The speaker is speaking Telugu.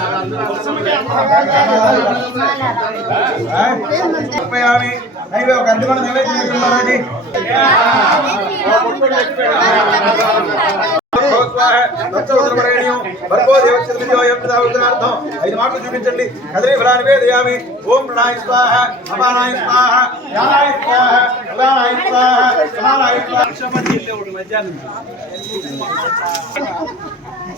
ఆ అందరం సమకే అందరం జై జై కరపయని అనివే ఒక అంతమను నివేదించుమండి ఆ కొత్త పడచపెడ్ బ్రహ్మత్వహ జతస ఉత్తమ రేణ్యం బ్రహ్మదేవ చిదిమియో యోతా ఉత్తర అర్థం ఐదు మార్కు సూచిండి అధరీ భానవే దయామి ఓం నాయస్వాహ అపానాయస్వాహ యారాయైత్వాహ ఉరానాయైత్వాహ సనాయైత్వాహ శాపతి లేవు మజను